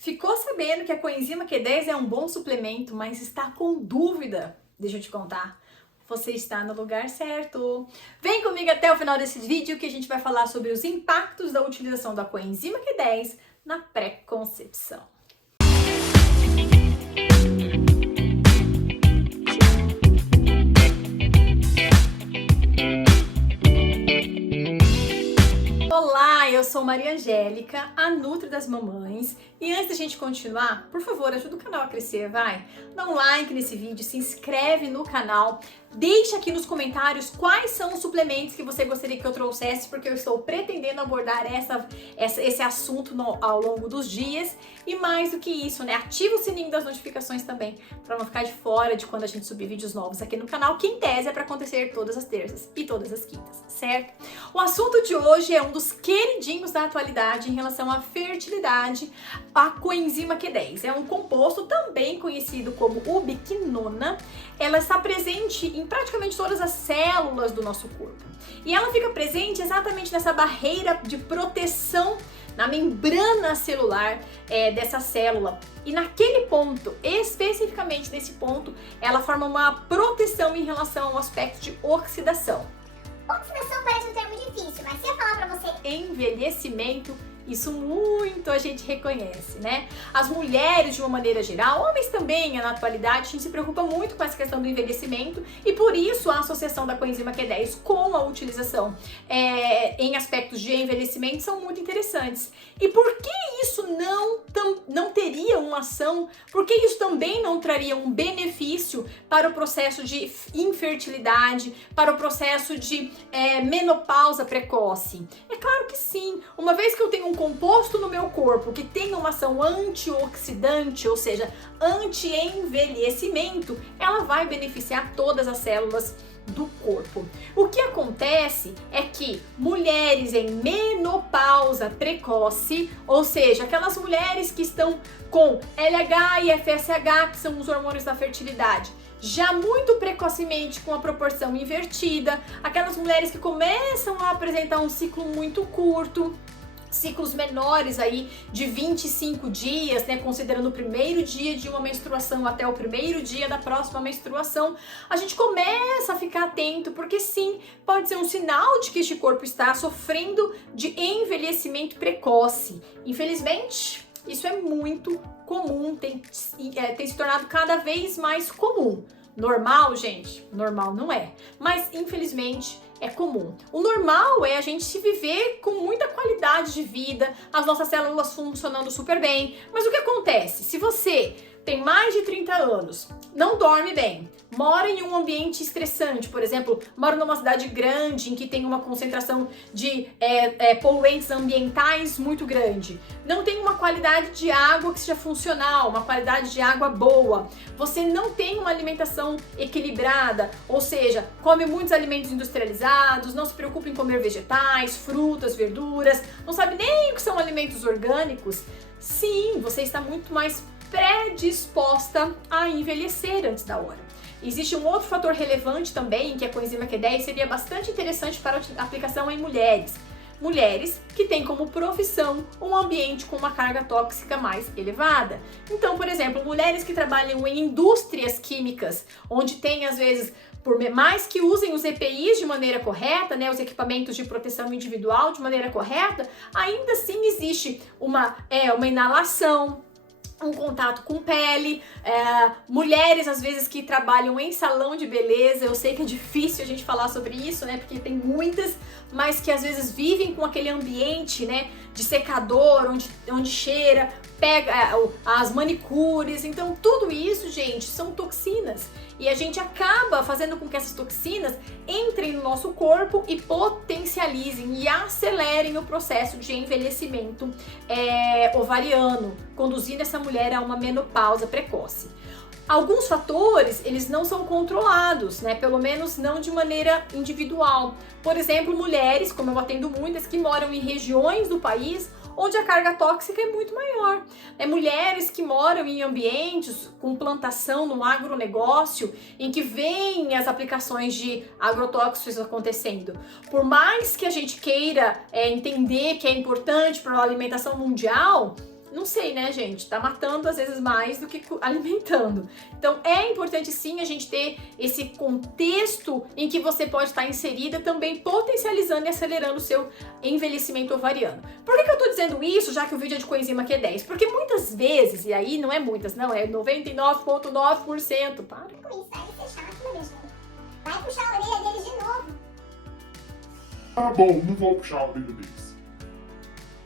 Ficou sabendo que a coenzima Q10 é um bom suplemento, mas está com dúvida? Deixa eu te contar. Você está no lugar certo. Vem comigo até o final desse vídeo que a gente vai falar sobre os impactos da utilização da coenzima Q10 na pré-concepção. Olá, eu sou Maria Angélica, a Nutri das Mamães. E antes da gente continuar, por favor, ajuda o canal a crescer, vai? Dá um like nesse vídeo, se inscreve no canal, deixa aqui nos comentários quais são os suplementos que você gostaria que eu trouxesse, porque eu estou pretendendo abordar esse assunto ao longo dos dias. E mais do que isso, né? Ativa o sininho das notificações também, para não ficar de fora de quando a gente subir vídeos novos aqui no canal, que em tese é para acontecer todas as terças e todas as quintas, certo? O assunto de hoje é um dos queridinhos da atualidade em relação à fertilidade, a coenzima Q10. É um composto também conhecido como ubiquinona. Ela está presente em praticamente todas as células do nosso corpo. E ela fica presente exatamente nessa barreira de proteção, na membrana celular dessa célula. E naquele ponto, especificamente nesse ponto, ela forma uma proteção em relação ao aspecto de oxidação. Oxidação parece um termo difícil, mas se eu falar pra você Envelhecimento, isso muito a gente reconhece, né? As mulheres, de uma maneira geral, homens também, na atualidade, a gente se preocupa muito com essa questão do envelhecimento e por isso a associação da coenzima Q10 com a utilização em aspectos de envelhecimento são muito interessantes. E por que isso não teria uma ação? Por que isso também não traria um benefício para o processo de infertilidade, para o processo de menopausa precoce? É claro que sim. Uma vez que eu tenho um composto no meu corpo que tem uma ação antioxidante, ou seja, anti-envelhecimento, ela vai beneficiar todas as células do corpo. O que acontece é que mulheres em menopausa precoce, ou seja, aquelas mulheres que estão com LH e FSH, que são os hormônios da fertilidade, já muito precocemente com a proporção invertida, aquelas mulheres que começam a apresentar um ciclo muito curto, ciclos menores aí de 25 dias, né, considerando o primeiro dia de uma menstruação até o primeiro dia da próxima menstruação, a gente começa a ficar atento, porque sim, pode ser um sinal de que este corpo está sofrendo de envelhecimento precoce. Infelizmente, isso é muito comum, tem se tornado cada vez mais comum. Normal, gente? Normal não é, mas infelizmente é comum. O normal é a gente se viver com muita qualidade de vida, as nossas células funcionando super bem. Mas o que acontece? Se você tem mais de 30 anos, não dorme bem, mora em um ambiente estressante, por exemplo, mora numa cidade grande em que tem uma concentração de poluentes ambientais muito grande, não tem uma qualidade de água que seja funcional, uma qualidade de água boa, você não tem uma alimentação equilibrada, ou seja, come muitos alimentos industrializados, não se preocupa em comer vegetais, frutas, verduras, não sabe nem o que são alimentos orgânicos, sim, você está muito mais predisposta a envelhecer antes da hora. Existe um outro fator relevante também, que a coenzima Q10 seria bastante interessante para a aplicação em mulheres. Mulheres que têm como profissão um ambiente com uma carga tóxica mais elevada. Então, por exemplo, mulheres que trabalham em indústrias químicas, onde tem às vezes, por mais que usem os EPIs de maneira correta, né, os equipamentos de proteção individual de maneira correta, ainda assim existe uma inalação, um contato com pele, mulheres às vezes que trabalham em salão de beleza, eu sei que é difícil a gente falar sobre isso, né, porque tem muitas, mas que às vezes vivem com aquele ambiente, né, de secador, onde cheira, pega as manicures, então tudo isso, gente, são toxinas. E a gente acaba fazendo com que essas toxinas entrem no nosso corpo e potencializem e acelerem o processo de envelhecimento ovariano, conduzindo essa mulher a uma menopausa precoce. Alguns fatores, eles não são controlados, né? Pelo menos não de maneira individual. Por exemplo, mulheres, como eu atendo muitas, que moram em regiões do país onde a carga tóxica é muito maior. Mulheres que moram em ambientes com plantação no agronegócio, em que vêm as aplicações de agrotóxicos acontecendo. Por mais que a gente queira entender que é importante para a alimentação mundial, Não sei, né, gente? Tá matando às vezes mais do que alimentando. Então é importante sim a gente ter esse contexto em que você pode estar inserida, também potencializando e acelerando o seu envelhecimento ovariano. Por que eu tô dizendo isso, já que o vídeo é de coenzima Q10? Porque muitas vezes, e aí não é muitas, não, é 99,9%. Para com isso, aí você chama aquilo mesmo. Vai puxar a orelha deles de novo. Tá bom, não vou puxar a orelha deles.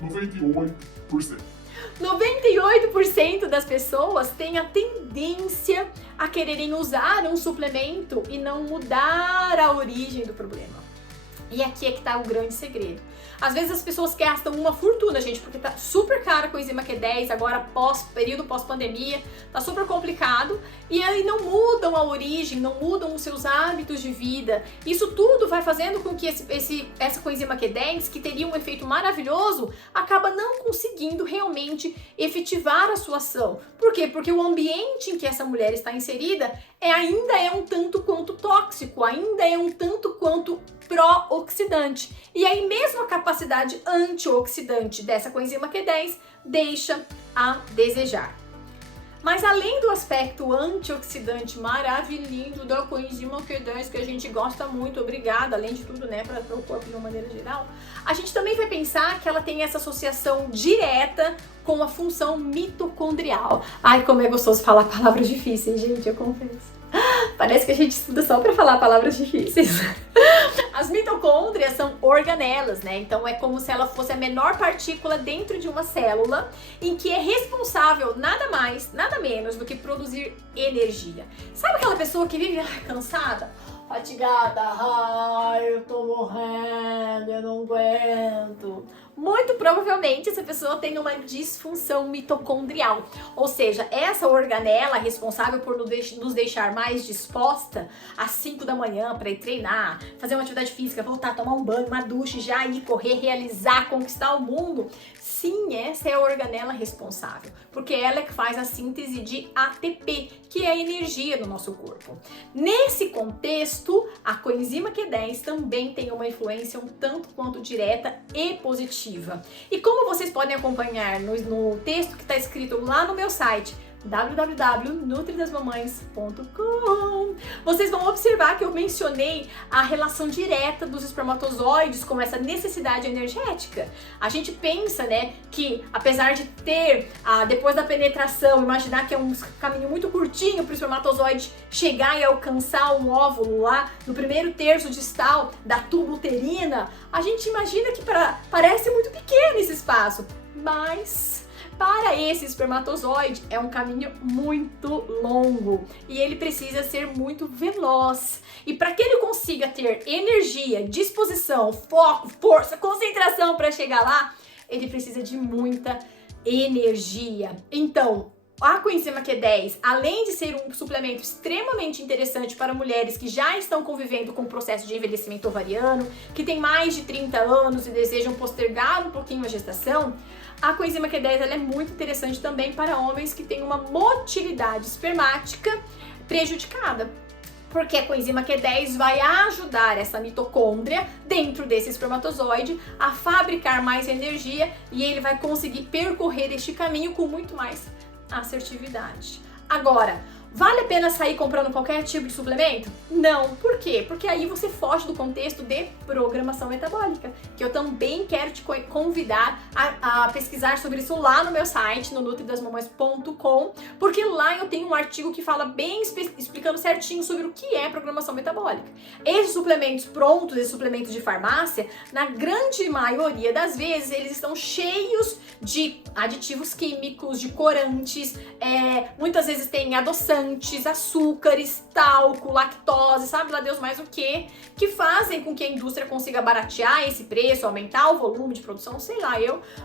98%. 98% das pessoas têm a tendência a quererem usar um suplemento e não mudar a origem do problema. E aqui é que tá o grande segredo. Às vezes as pessoas gastam uma fortuna, gente, porque tá super caro a coenzima Q10, agora período pós-pandemia, tá super complicado, e aí não mudam a origem, não mudam os seus hábitos de vida. Isso tudo vai fazendo com que essa coenzima Q10, que teria um efeito maravilhoso, acaba não conseguindo realmente efetivar a sua ação. Por quê? Porque o ambiente em que essa mulher está inserida ainda é um tanto quanto tóxico, ainda é um tanto quanto pró-oxidante. E aí mesmo a capacidade antioxidante dessa coenzima Q10 deixa a desejar. Mas além do aspecto antioxidante maravilhoso da coenzima Q10, que a gente gosta muito, obrigada, além de tudo, né, para o corpo de uma maneira geral, a gente também vai pensar que ela tem essa associação direta com a função mitocondrial. Ai, como é gostoso falar palavras difíceis, gente, eu confesso. Parece que a gente estuda só para falar palavras difíceis. As mitocôndrias são organelas, né? Então é como se ela fosse a menor partícula dentro de uma célula em que é responsável nada mais, nada menos do que produzir energia. Sabe aquela pessoa que vive cansada? Fatigada, ai, eu tô morrendo, eu não aguento. Muito provavelmente essa pessoa tem uma disfunção mitocondrial, ou seja, essa organela responsável por nos deixar mais disposta às 5 da manhã para ir treinar, fazer uma atividade física, voltar, tomar um banho, uma ducha, já ir correr, realizar, conquistar o mundo. Sim, essa é a organela responsável, porque ela é que faz a síntese de ATP, que é a energia do nosso corpo. Nesse contexto, a coenzima Q10 também tem uma influência um tanto quanto direta e positiva. E como vocês podem acompanhar no texto que está escrito lá no meu site, www.nutridasmamães.com, vocês vão observar que eu mencionei a relação direta dos espermatozoides com essa necessidade energética. A gente pensa, né, que apesar de ter, depois da penetração, imaginar que é um caminho muito curtinho para o espermatozoide chegar e alcançar um óvulo lá no primeiro terço distal da tuba uterina, a gente imagina que parece muito pequeno esse espaço, mas para esse espermatozoide é um caminho muito longo e ele precisa ser muito veloz. E para que ele consiga ter energia, disposição, foco, força, concentração para chegar lá, ele precisa de muita energia. Então, a coenzima Q10, além de ser um suplemento extremamente interessante para mulheres que já estão convivendo com o processo de envelhecimento ovariano, que têm mais de 30 anos e desejam postergar um pouquinho a gestação, a coenzima Q10 ela é muito interessante também para homens que têm uma motilidade espermática prejudicada. Porque a coenzima Q10 vai ajudar essa mitocôndria dentro desse espermatozoide a fabricar mais energia e ele vai conseguir percorrer este caminho com muito mais assertividade. Agora, vale a pena sair comprando qualquer tipo de suplemento? Não. Por quê? Porque aí você foge do contexto de programação metabólica, que eu também quero te convidar a pesquisar sobre isso lá no meu site, no nutridasmamães.com, porque lá eu tenho um artigo que fala bem explicando certinho sobre o que é programação metabólica. Esses suplementos prontos, esses suplementos de farmácia, na grande maioria das vezes, eles estão cheios de aditivos químicos, de corantes, muitas vezes tem adoçantes, açúcares, talco, lactose, sabe lá Deus mais o que fazem com que a indústria consiga baratear esse preço, aumentar o volume de produção, sei lá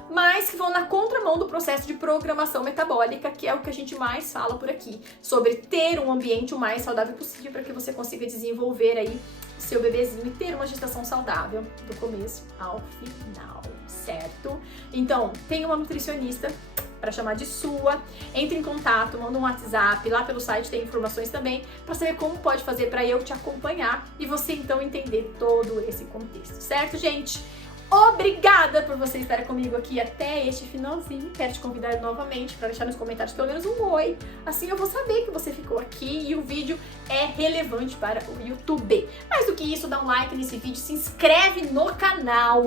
mas que vão na contramão do processo de programação metabólica, que é o que a gente mais fala por aqui, sobre ter um ambiente o mais saudável possível para que você consiga desenvolver aí o seu bebezinho e ter uma gestação saudável do começo ao final, certo? Então, tem uma nutricionista para chamar de sua, entre em contato, manda um WhatsApp, lá pelo site tem informações também, para saber como pode fazer para eu te acompanhar e você então entender todo esse contexto, certo, gente? Obrigada por você estar comigo aqui até este finalzinho. Quero te convidar novamente para deixar nos comentários pelo menos um oi. Assim eu vou saber que você ficou aqui e o vídeo é relevante para o YouTube. Mais do que isso, dá um like nesse vídeo, se inscreve no canal,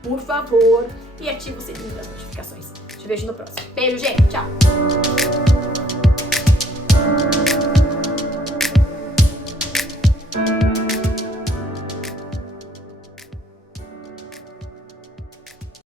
por favor, e ativa o sininho das notificações. Te vejo no próximo. Beijo, gente. Tchau.